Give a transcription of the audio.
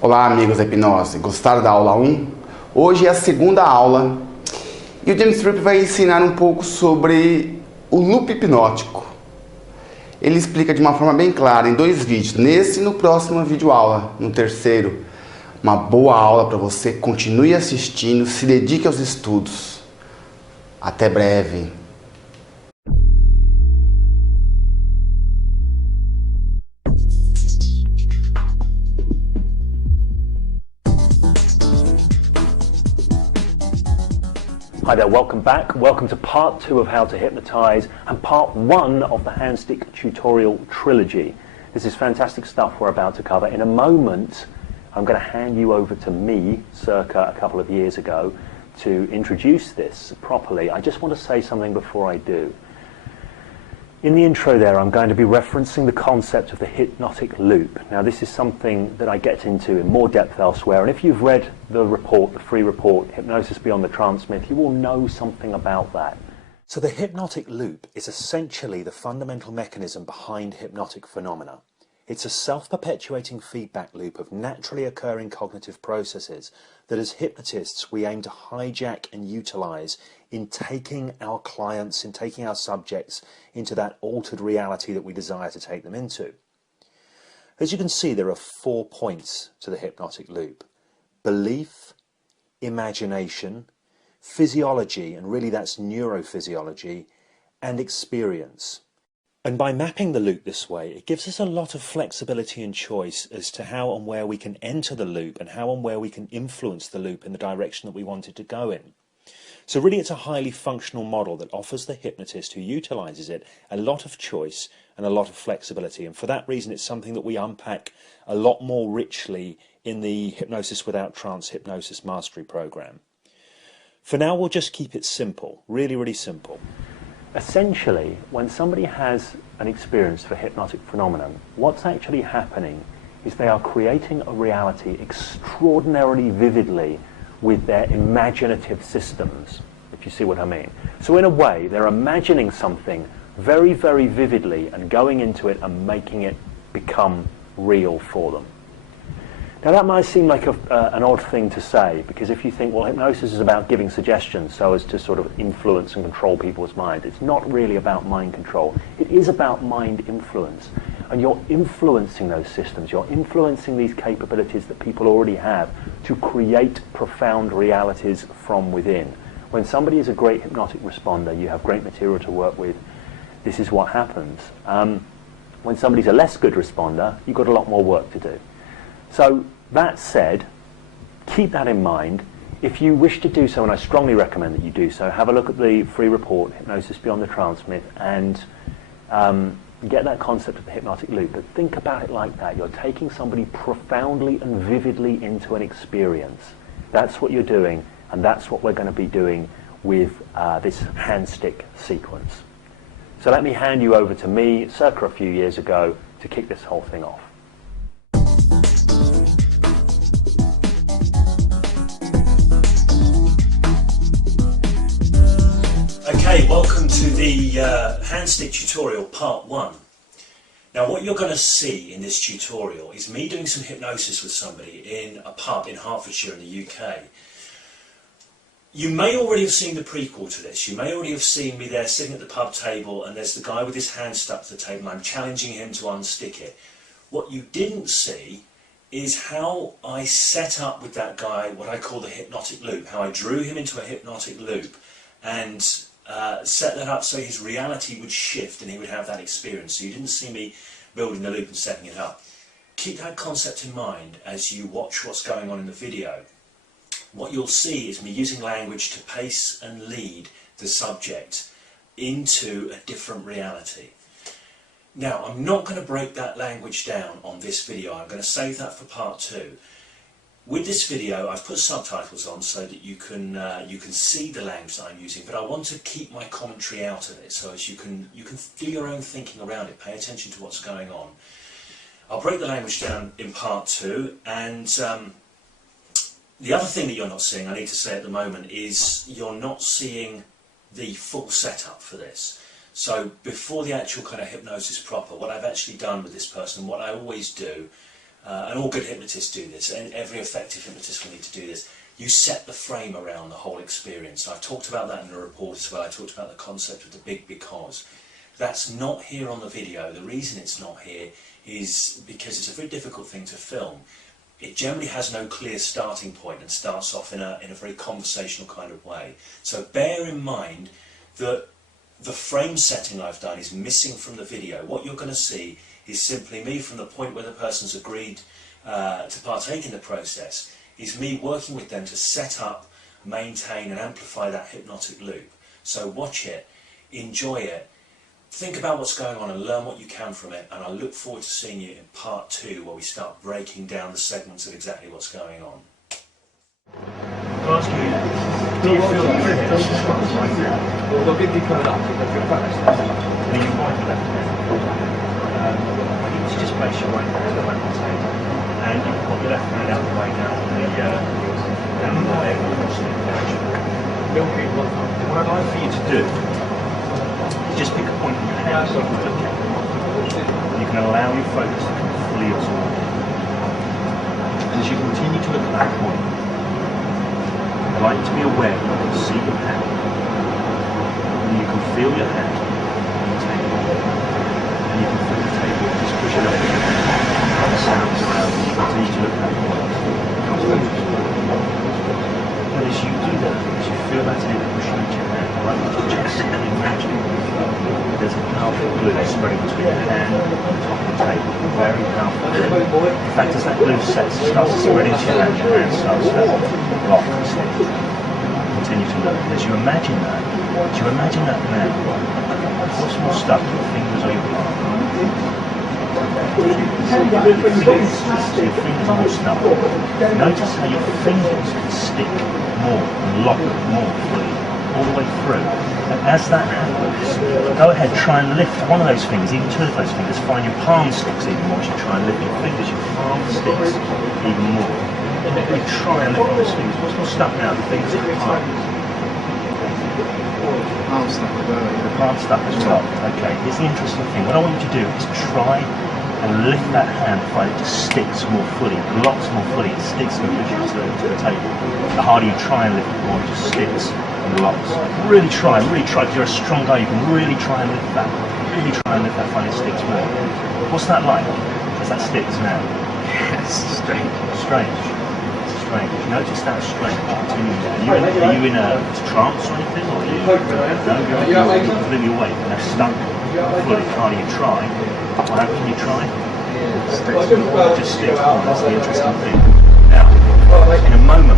Olá amigos da hipnose, gostaram da aula 1? Hoje é a segunda aula e o James Tripp vai ensinar um pouco sobre o loop hipnótico. Ele explica de uma forma bem clara em 2 vídeos, nesse e no próximo vídeo aula, no terceiro. Uma boa aula para você, continue assistindo, se dedique aos estudos. Até breve. Hi there, welcome back. Welcome to part 2 of How to Hypnotize and part 1 of the Handstick tutorial trilogy. This is fantastic stuff we're about to cover. In a moment, I'm going to hand you over to me, circa a couple of years ago, to introduce this properly. I just want to say something before I do. In the intro there, I'm going to be referencing the concept of the hypnotic loop. Now, this is something that I get into in more depth elsewhere, and if you've read the report, the free report, Hypnosis Beyond the Trance Myth, you will know something about that. So the hypnotic loop is essentially the fundamental mechanism behind hypnotic phenomena. It's a self-perpetuating feedback loop of naturally occurring cognitive processes that as hypnotists we aim to hijack and utilize in taking our clients, in taking our subjects into that altered reality that we desire to take them into. As you can see, there are 4 points to the hypnotic loop: belief, imagination, physiology, and really that's neurophysiology, and experience. And by mapping the loop this way, it gives us a lot of flexibility and choice as to how and where we can enter the loop and how and where we can influence the loop in the direction that we want it to go in. So really it's a highly functional model that offers the hypnotist who utilizes it a lot of choice and a lot of flexibility. And for that reason, it's something that we unpack a lot more richly in the Hypnosis Without Trance Hypnosis Mastery program. For now, we'll just keep it simple, really, really simple. Essentially, when somebody has an experience for hypnotic phenomenon, what's actually happening is they are creating a reality extraordinarily vividly with their imaginative systems, if you see what I mean. So in a way, they're imagining something very, very vividly and going into it and making it become real for them. Now that might seem like an odd thing to say, because if you think, well, hypnosis is about giving suggestions so as to sort of influence and control people's minds. It's not really about mind control. It is about mind influence. And you're influencing those systems. You're influencing these capabilities that people already have to create profound realities from within. When somebody is a great hypnotic responder, you have great material to work with. This is what happens. When somebody's a less good responder, you've got a lot more work to do. So that said, keep that in mind. If you wish to do so, and I strongly recommend that you do so, have a look at the free report, Hypnosis Beyond the Trance Myth, and get that concept of the hypnotic loop. But think about it like that. You're taking somebody profoundly and vividly into an experience. That's what you're doing, and that's what we're going to be doing with this handstick sequence. So let me hand you over to me, circa a few years ago, to kick this whole thing off. Okay, welcome to the handstick tutorial part 1. Now what you're going to see in this tutorial is me doing some hypnosis with somebody in a pub in Hertfordshire in the UK. You may already have seen the prequel to this. You may already have seen me there sitting at the pub table and there's the guy with his hand stuck to the table and I'm challenging him to unstick it. What you didn't see is how I set up with that guy what I call the hypnotic loop, how I drew him into a hypnotic loop and set that up so his reality would shift and he would have that experience. So you didn't see me building the loop and setting it up. Keep that concept in mind as you watch what's going on in the video. What you'll see is me using language to pace and lead the subject into a different reality. Now, I'm not going to break that language down on this video. I'm going to save that for part 2. With this video, I've put subtitles on so that you can see the language that I'm using, but I want to keep my commentary out of it, so as you can do your own thinking around it, pay attention to what's going on. I'll break the language down in part 2, and the other thing that you're not seeing, I need to say at the moment, is you're not seeing the full setup for this. So before the actual kind of hypnosis proper, what I've actually done with this person, what I always do, and all good hypnotists do this, and every effective hypnotist will need to do this. You set the frame around the whole experience. So I talked about that in the report as well. I talked about the concept of the big because. That's not here on the video. The reason it's not here is because it's a very difficult thing to film. It generally has no clear starting point and starts off in a very conversational kind of way. So bear in mind that the frame setting I've done is missing from the video. What you're going to see is simply me from the point where the person's agreed to partake in the process, is me working with them to set up, maintain and amplify that hypnotic loop. So watch it, enjoy it, think about what's going on and learn what you can from it, and I look forward to seeing you in part 2 where we start breaking down the segments of exactly what's going on. I'll ask you, do you feel that you're right now? Well, they'll be coming up, if you're focused. Are you right with that? I need to just place your right hand on the table, and you've got your left hand out the way down the leg of the sleep direction. What I'd like for you to do is just pick a point in your hand so you can look at it. You can allow your focus to come fully absorbed. And as you continue to look at that point, I'd like you to be aware that you can see your hand, and you can feel your hand on the table, and you can feel the table just push it up and the sounds around you. Continue to look at that point. And as you do that, as you feel that energy pushing into your hand, I'd like you to just imagine there's a powerful glue spreading between your hand and the top of the table. Very powerful glue. In fact, as that glue starts to spread into your hand starts to lock and stick. Continue to look. As you imagine that now, what's more stuck, your fingers or your palm? Your fingers are more stuck. Notice how your fingers can stick more and lock more fully all the way through. And as that happens, go ahead, try and lift one of those fingers, even two of those fingers. Find your palm sticks even more as you try and lift your fingers, your palm sticks even more. You try and lift those fingers. What's more stuck now, the fingers or the palm? Palm stuck as well. The palm stuck as well. Okay, here's the interesting thing. What I want you to do is try and lift that hand, find it just sticks more fully, locks more fully, it sticks and pushes to the table. The harder you try and lift it, the more it just sticks and locks. Really try. If you're a strong guy, you can really try and lift that. Really try and lift that, find it sticks more. What's that like as that sticks now? Yes, strange. Strange. Notice that strange. Are you in a trance or anything? Or are you, no, you're completely awake and they're stuck fully. The harder you try, well, how can you try? Just sticks more. That's the interesting thing. Now, in a moment,